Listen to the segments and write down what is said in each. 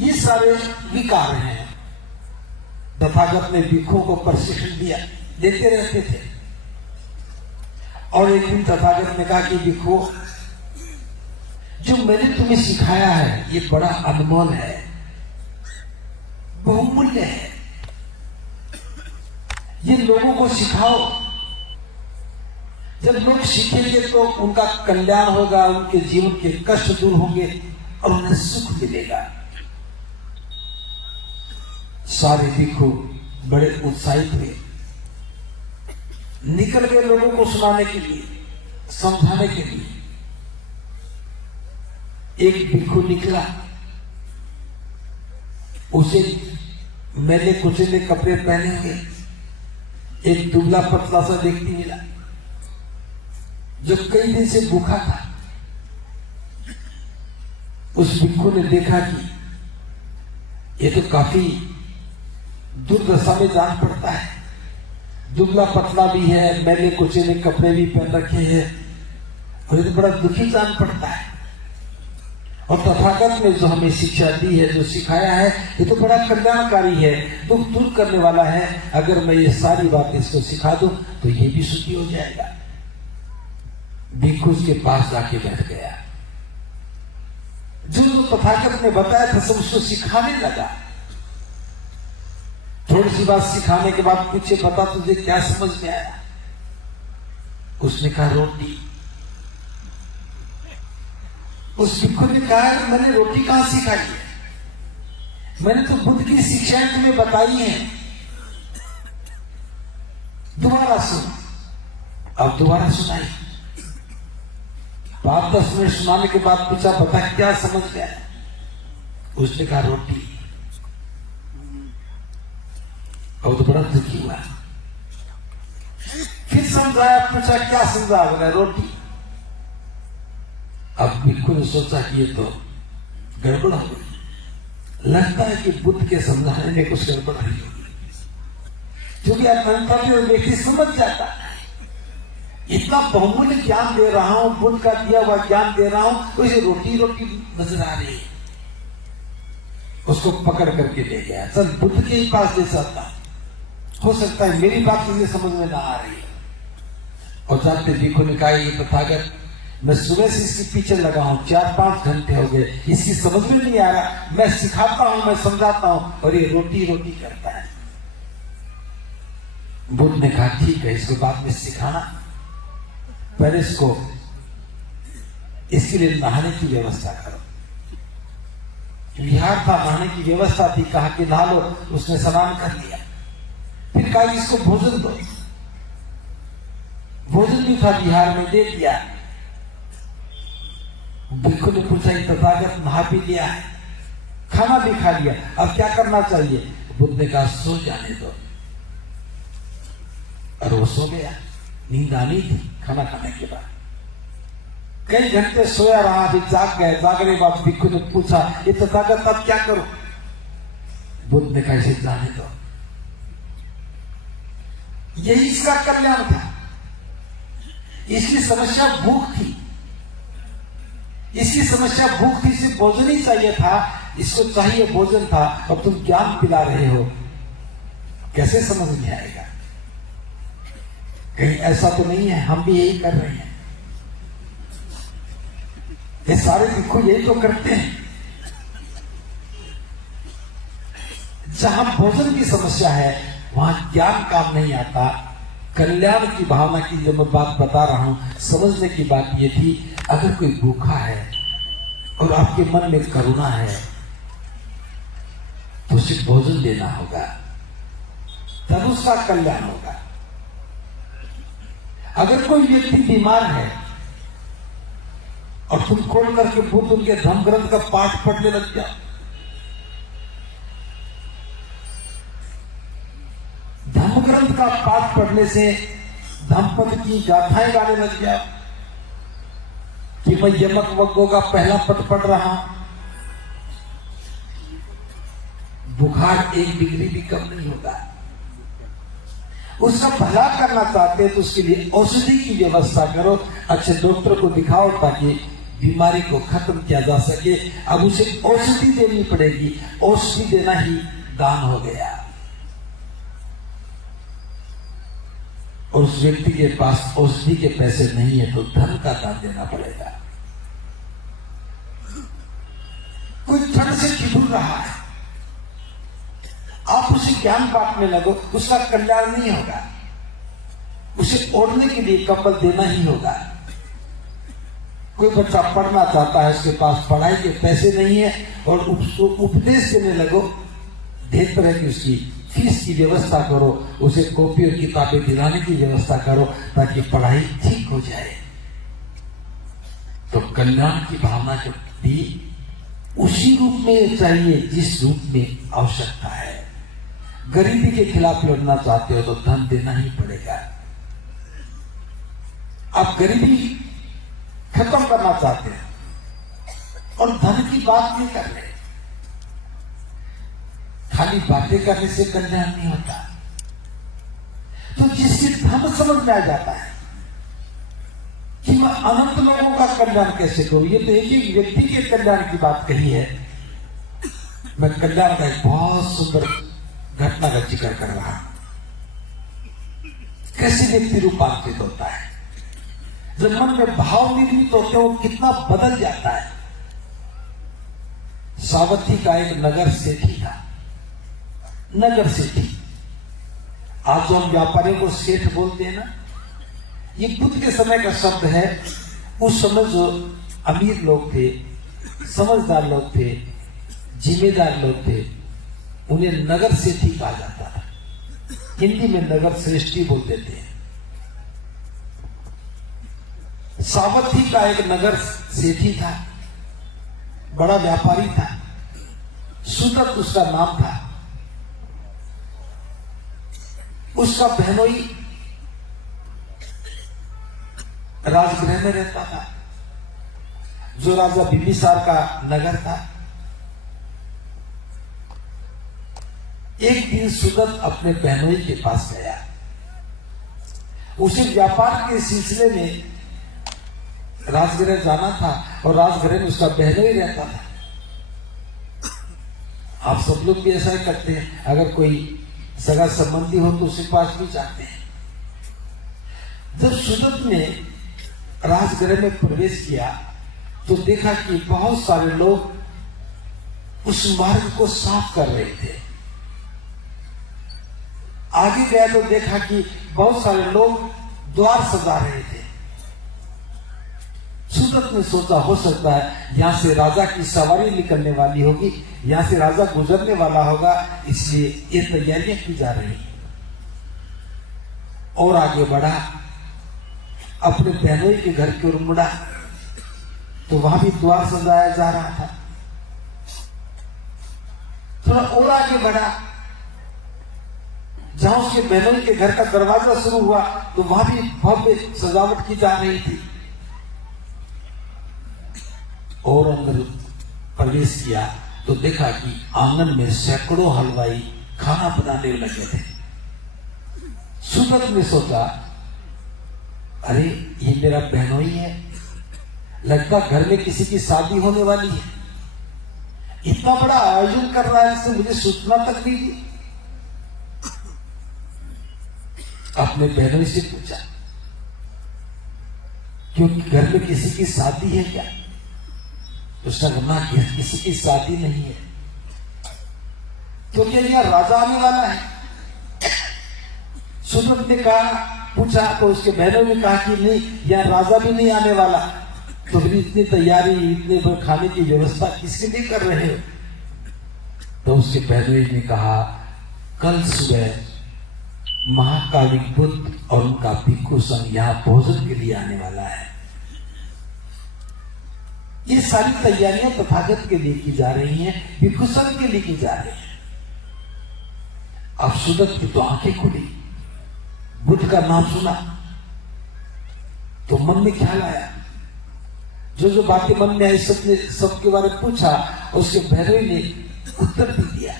ये सारे विकार हैं। तथागत ने भिक्षुओं को प्रशिक्षण दिया, देते रहते थे। और एक दिन तथागत ने कहा कि भिक्षुओं, जो मैंने तुम्हें सिखाया है ये बड़ा अनमोल है, बहुमूल्य है। ये लोगों को सिखाओ। जब लोग सीखेंगे तो उनका कल्याण होगा, उनके जीवन के कष्ट दूर होंगे और उन्हें सुख मिलेगा। सारे भिक्षु बड़े उत्साहित हुए, निकल गए लोगों को सुनाने के लिए, समझाने के लिए। एक भिक्षु निकला, उसे मैले कुचले कपड़े पहने हुए एक दुबला पतला सा व्यक्ति मिला जो कई दिन से भूखा था। उस भिक्षु ने देखा कि ये तो काफी दुर्दशा में जान पड़ता है, दुबला पतला भी है, मैले कुचले कपड़े भी पहन रखे हैं और ये तो बड़ा दुखी जान पड़ता है। और तथागत ने जो हमें शिक्षा दी है, जो सिखाया है, ये तो बड़ा कल्याणकारी है, दुख दूर करने वाला है। अगर मैं ये सारी बात इसको सिखा दूं तो ये भी सुखी हो जाएगा। भिक्षु के पास जाके बैठ गया। जो तथागत ने बताया था सब उसको सिखाने लगा। थोड़ी सी बात सिखाने के बाद पूछे, बता तुझे क्या समझ में आया? उसने कहा रोटी। उस भिक्षु ने कहा, मैंने रोटी कहां सिखाई है? मैंने तो बुद्ध की शिक्षाएं तुम्हें बताई हैं, दोबारा सुन। अब दोबारा सुनाई। 5-10 मिनट सुनाने के बाद पूछा, बता क्या समझ गया? उसने कहा रोटी। अब तो बड़ा दुखी हुआ। फिर समझाया, पूछा क्या समझा? बोला रोटी। अब भिक्षु ने सोचा कि ये तो गड़बड़ हो गई, लगता है कि बुद्ध के समझाने में कुछ गड़बड़ नहीं होगी, क्योंकि अनंता में व्यक्ति समझ जाता है। इतना बहुमूल्य ज्ञान दे रहा हूं, बुद्ध का दिया हुआ ज्ञान दे रहा हूं, तो इसे रोटी रोटी नजर आ रही है। उसको पकड़ करके ले गया, चल बुद्ध के ही पास ले सकता, हो सकता है मेरी बात तुझे समझ में ना आ रही है। और जाते भिक्षु ने कहा, ये तथागत मैं सुबह से इसके पीछे लगा हूं, 4-5 घंटे हो गए, इसकी समझ में नहीं आ रहा। मैं सिखाता हूं, मैं समझाता हूं, और ये रोटी रोटी करता है। बुद्ध ने कहा ठीक है, इसको बाद में सिखाना, पहले इसको इसके लिए नहाने की व्यवस्था करो। विहार था, नहाने की व्यवस्था थी, कहा कि नहा लो। उसने स्नान कर लिया। फिर कहा इसको भोजन दो। भोजन भी था विहार में, दे दिया। भिक्षु ने पूछा, तथागत नहा भी लिया है, खाना भी खा लिया, अब क्या करना चाहिए? बुद्ध ने कहा सो जाने दो। और वो सो गया। नींद आनी थी खाना खाने के बाद। कई घंटे सोया रहा, अभी जाग गए। जागने के बाद भिक्षु ने पूछा, ये तथागत अब क्या करो? बुद्ध ने कहा इसे जाने दो। यही इसका कल्याण था। इसकी समस्या भूख थी, इसकी समस्या भूख थी, इसे भोजन ही चाहिए था, इसको चाहिए भोजन था। अब तुम ज्ञान पिला रहे हो, कैसे समझ में आएगा? कहीं ऐसा तो नहीं है हम भी यही कर रहे हैं? ये सारे भिक्षु यही तो करते हैं। जहां भोजन की समस्या है वहां ज्ञान काम नहीं आता। कल्याण की भावना की जो मैं बात बता रहा हूं, समझने की बात यह थी, अगर कोई भूखा है और आपके मन में करुणा है तो उसे भोजन देना होगा, तब उसका कल्याण होगा। अगर कोई व्यक्ति बीमार है और तुम खोल करके बुद्ध उनके धम्म ग्रंथ का पाठ पढ़ने लग जाओ, धम्म ग्रंथ का पाठ पढ़ने से धम्मपद की गाथाएं गाने लग जाओ कि मैं यमक वग्गों का पहला पद पढ़ रहा हूं, बुखार 1 डिग्री भी कम नहीं होगा। उसका भला करना चाहते हैं तो उसके लिए औषधि की व्यवस्था करो, अच्छे डॉक्टर को दिखाओ ताकि बीमारी को खत्म किया जा सके। अब उसे औषधि देनी पड़ेगी, औषधि देना ही दान हो गया। और उस व्यक्ति के पास औषधि के पैसे नहीं है तो धन का दान देना पड़ेगा। कोई ठंड से ठिठुर रहा है, आप उसे ज्ञान बांटने लगो, उसका कल्याण नहीं होगा। उसे ओढ़ने के लिए कंबल देना ही होगा। कोई बच्चा पढ़ना चाहता है, उसके पास पढ़ाई के पैसे नहीं है और उसको उपदेश देने लगो, ढेर तरह की उसकी फीस की व्यवस्था करो, उसे कॉपी और किताबें दिलाने की व्यवस्था करो ताकि पढ़ाई ठीक हो जाए। तो कल्याण की भावना जब भी उसी रूप में चाहिए जिस रूप में आवश्यकता है। गरीबी के खिलाफ लड़ना चाहते हो तो धन देना ही पड़ेगा। आप गरीबी खत्म करना चाहते हैं और धन की बात नहीं कर रहे। खाली बातें करने से कल्याण नहीं होता। तो जिससे धन समझ में आ जाता है कि मैं अनंत लोगों का कल्याण कैसे करूं, ये तो एक एक व्यक्ति के कल्याण की बात कही है। मैं कल्याण का एक बहुत सुंदर घटना का जिक्र कर रहा हूं। कैसे व्यक्ति रूपांतरित होता है, जब मन में भाव निर्मित होते हैं वो कितना बदल जाता है। सावथी का एक नगर सेठी था। नगर सेठी, आज जो हम व्यापारियों को सेठ बोलते हैं ना, ये बुद्ध के समय का शब्द है। उस समय जो अमीर लोग थे, समझदार लोग थे, जिम्मेदार लोग थे, उन्हें नगर सेठी कहा जाता था। हिंदी में नगर श्रेष्ठी बोल देते हैं। सावथी का एक नगर सेठी था, बड़ा व्यापारी था, सुदत उसका नाम था। उसका बहनोई राजगृह में रहता था, जो राजा बिंबिसार का नगर था। एक दिन सुदत अपने बहनोई के पास गया। उसे व्यापार के सिलसिले में राजगृह जाना था और राजगृह में उसका बहनोई रहता था। आप सब लोग भी ऐसा ही करते हैं, अगर कोई सगा संबंधी हो तो उसके पास भी जाते हैं। जब सुदत ने राजगृह में प्रवेश किया तो देखा कि बहुत सारे लोग उस मार्ग को साफ कर रहे थे। आगे गया तो देखा कि बहुत सारे लोग द्वार सजा रहे थे। सुदत ने सोचा हो सकता है यहां से राजा की सवारी निकलने वाली होगी, यहां से राजा गुजरने वाला होगा, इसलिए ये तैयारियां की जा रही। और आगे बढ़ा, अपने बहनोई के घर की ओर मुड़ा तो वहां भी द्वार सजाया जा रहा था। थोड़ा और आगे बढ़ा, जहां उसके बहनोई के घर का दरवाजा शुरू हुआ तो वहां भी भव्य सजावट की जा रही थी। और अंदर प्रवेश किया तो देखा कि आंगन में सैकड़ों हलवाई खाना बनाने लगे थे। सुदत ने सोचा, अरे ये मेरा बहनोई है, लगता घर में किसी की शादी होने वाली है, इतना बड़ा आयोजन कर रहा है, इससे मुझे सूचना तक नहीं दी। अपने बहनोई से पूछा, क्योंकि घर में किसी की शादी है क्या? उसने कहा किसी की शादी नहीं है। तो क्या यहाँ राजा आने वाला है? सुदत ने कहा, पूछा तो उसके बहनों ने कहा कि नहीं, यहाँ राजा भी नहीं आने वाला। तो फिर इतनी तैयारी, इतने खाने की व्यवस्था किसके लिए कर रहे हो? तो उसके बहनों ने कहा, कल सुबह महाकालिक बुद्ध और उनका भिक्षु संघ यहाँ भोजन के लिए आने वाला है। ये सारी तैयारियां तथागत के लिए की जा रही हैं, भिक्षु संघ के लिए की जा रही हैं। अब सुदत की तो आंखें खुली, बुद्ध का नाम सुना तो मन में ख्याल आया। जो बातें मन में आई सबके बारे में पूछा, उसके बहनोई ने उत्तर भी दिया,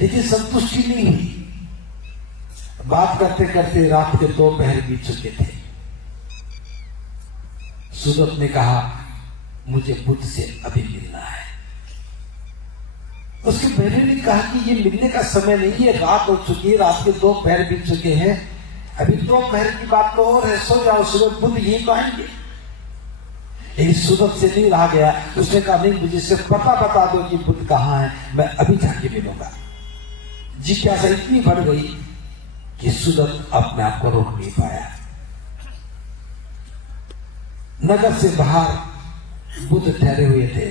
लेकिन संतुष्टि नहीं हुई। बात करते करते रात के 2 पहर बीत चुके थे। सुदत ने कहा, मुझे बुद्ध से अभी मिलना है। उसके पहले ने कहा कि ये मिलने का समय नहीं है, रात हो चुकी है, रात के 2 पहर बीत चुके हैं, अभी 2 पहर की बात तो और है, सो जाओ, सुबह बुद्ध यही तो आएंगे। लेकिन सूरत से नहीं रहा गया, उसने कहा नहीं, मुझे सिर्फ पता बता दो कि बुद्ध कहाँ है, मैं अभी जाके मिलूंगा। जिज्ञासा इतनी बढ़ गई कि सूरत अपने आप को रोक नहीं पाया। नगर से बाहर बुद्ध ठहरे हुए थे।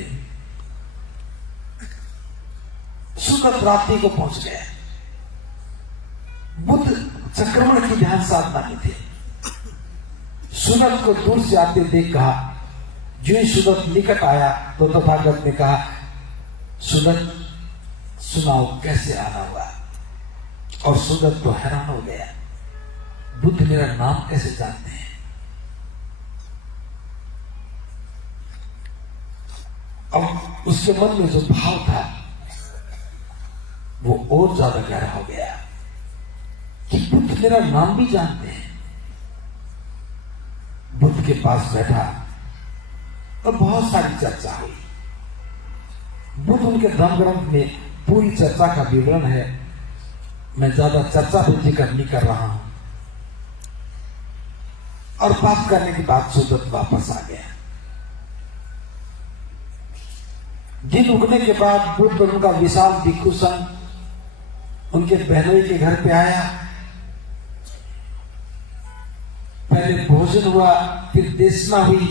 सूरत रात्रि को पहुंच गया। बुद्ध संक्रमण की ध्यान साधना में थे। सूरत को दूर से आते देख कहा, जो ही सूरत निकट आया तो तथागत ने कहा, सूरत सुनाओ कैसे आना हुआ। और सूरत तो हैरान हो गया, बुद्ध मेरा नाम कैसे जानते हैं। अब उसके मन में जो भाव था वो और ज्यादा गहरा हो गया कि बुद्ध मेरा नाम भी जानते हैं। बुद्ध के पास बैठा और बहुत सारी चर्चा हुई। बुद्ध उनके धर्म ग्रंथ में पूरी चर्चा का विवरण है, मैं ज्यादा चर्चा पे जिक्र नहीं कर रहा हूं। और बात करने के बाद सूरत वापस आ गया। दिन उगने के बाद बुद्ध और उनका विशाल भिक्षु संघ उनके बहनोई के घर पे आया। पहले भोजन हुआ, फिर देशना हुई।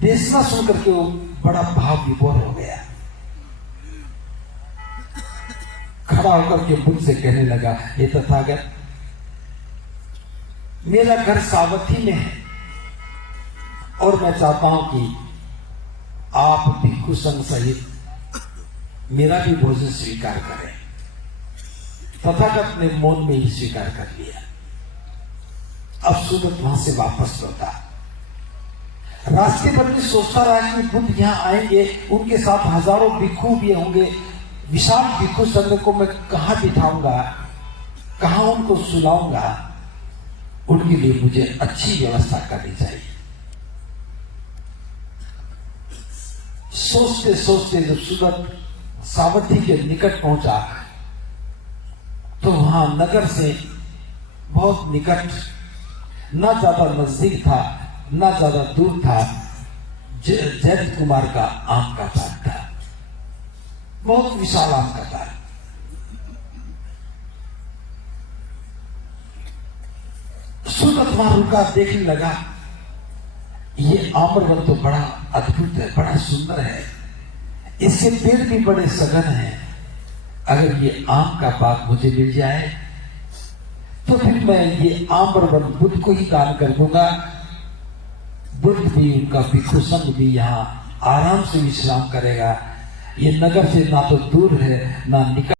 देशना सुनकर के वो बड़ा भाव विभोर हो गया। खड़ा होकर के बुद्ध से कहने लगा, ये तथागत, मेरा घर सावथी में है और मैं चाहता हूं कि आप भिक्षु संघ सहित मेरा भी भोजन स्वीकार करें। तथागत ने मौन में ही स्वीकार कर लिया। अब सूरत वहां से वापस लौटा। रास्ते पर भी सोचता रहा कि बुद्ध यहां आएंगे, उनके साथ हजारों भिक्षु भी होंगे, विशाल भिक्षु संघ को मैं कहां बिठाऊंगा, कहां उनको सुलाऊंगा। उनके लिए मुझे अच्छी व्यवस्था करनी चाहिए। सोचते सोचते जब सूरत सावथी के निकट पहुंचा तो वहां नगर से बहुत निकट, ना ज्यादा नजदीक था ना ज्यादा दूर था, जैत कुमार का आम का बाग था। बहुत विशाल आम का बाग। सूरत वहां रुका, देखने लगा, ये आम्रवन तो बड़ा अद्भुत है, बड़ा सुंदर है, इसके पेड़ भी बड़े सघन हैं। अगर ये आम का बाग मुझे मिल जाए तो फिर मैं ये आम्रवन बुद्ध को ही दान कर दूंगा। बुद्ध भी, उनका भिक्षु संघ भी यहाँ आराम से विश्राम करेगा। ये नगर से ना तो दूर है ना निकट।